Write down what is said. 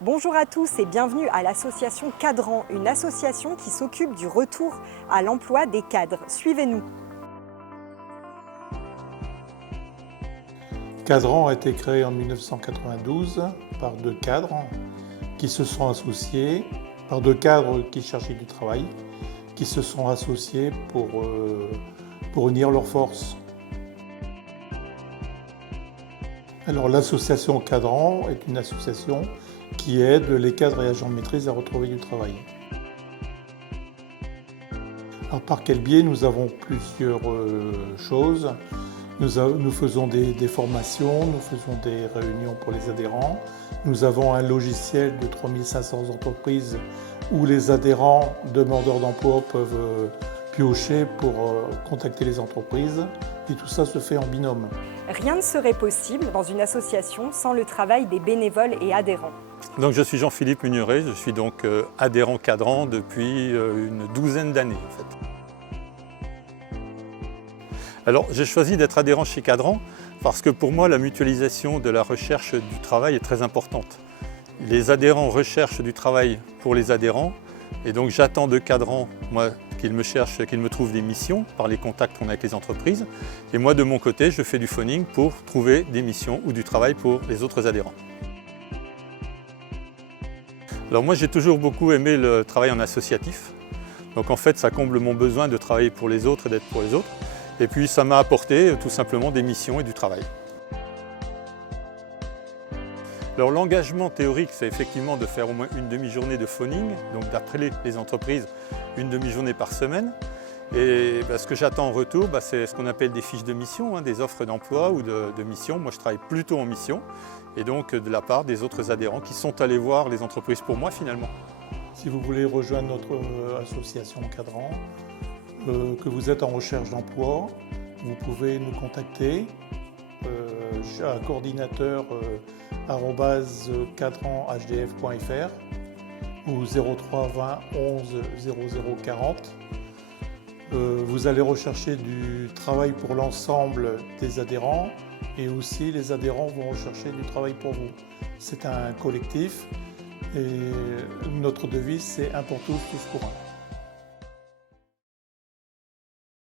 Bonjour à tous et bienvenue à l'association Cadran, une association qui s'occupe du retour à l'emploi des cadres. Suivez-nous. Cadran a été créé en 1992 par deux cadres qui se sont associés, par deux cadres qui cherchaient du travail, qui se sont associés pour unir leurs forces. Alors l'association Cadran est une association qui aide les cadres et agents de maîtrise à retrouver du travail. Alors par quel biais? Nous avons plusieurs choses. Nous faisons des formations, nous faisons des réunions pour les adhérents. Nous avons un logiciel de 3500 entreprises où les adhérents demandeurs d'emploi peuvent piocher pour contacter les entreprises. Et tout ça se fait en binôme. Rien ne serait possible dans une association sans le travail des bénévoles et adhérents. Donc, je suis Jean-Philippe Mugneret, je suis donc adhérent Cadran depuis une douzaine d'années en fait. Alors j'ai choisi d'être adhérent chez Cadran parce que pour moi la mutualisation de la recherche du travail est très importante. Les adhérents recherchent du travail pour les adhérents et donc j'attends de Cadran qu'ils me trouvent des missions par les contacts qu'on a avec les entreprises. Et moi de mon côté je fais du phoning pour trouver des missions ou du travail pour les autres adhérents. Alors moi j'ai toujours beaucoup aimé le travail en associatif. Donc en fait ça comble mon besoin de travailler pour les autres et d'être pour les autres. Et puis ça m'a apporté tout simplement des missions et du travail. Alors l'engagement théorique, c'est effectivement de faire au moins une demi-journée de phoning, donc d'appeler les entreprises une demi-journée par semaine. Et ce que j'attends en retour, c'est ce qu'on appelle des fiches de mission, des offres d'emploi ou de mission. Moi je travaille plutôt en mission, et donc de la part des autres adhérents qui sont allés voir les entreprises pour moi finalement. Si vous voulez rejoindre notre association Cadran, que vous êtes en recherche d'emploi, vous pouvez nous contacter à coordinateur @cadranhdf.fr ou 03 20 11 00 40. Vous allez rechercher du travail pour l'ensemble des adhérents et aussi les adhérents vont rechercher du travail pour vous. C'est un collectif et notre devise c'est un pour tous, tous pour un.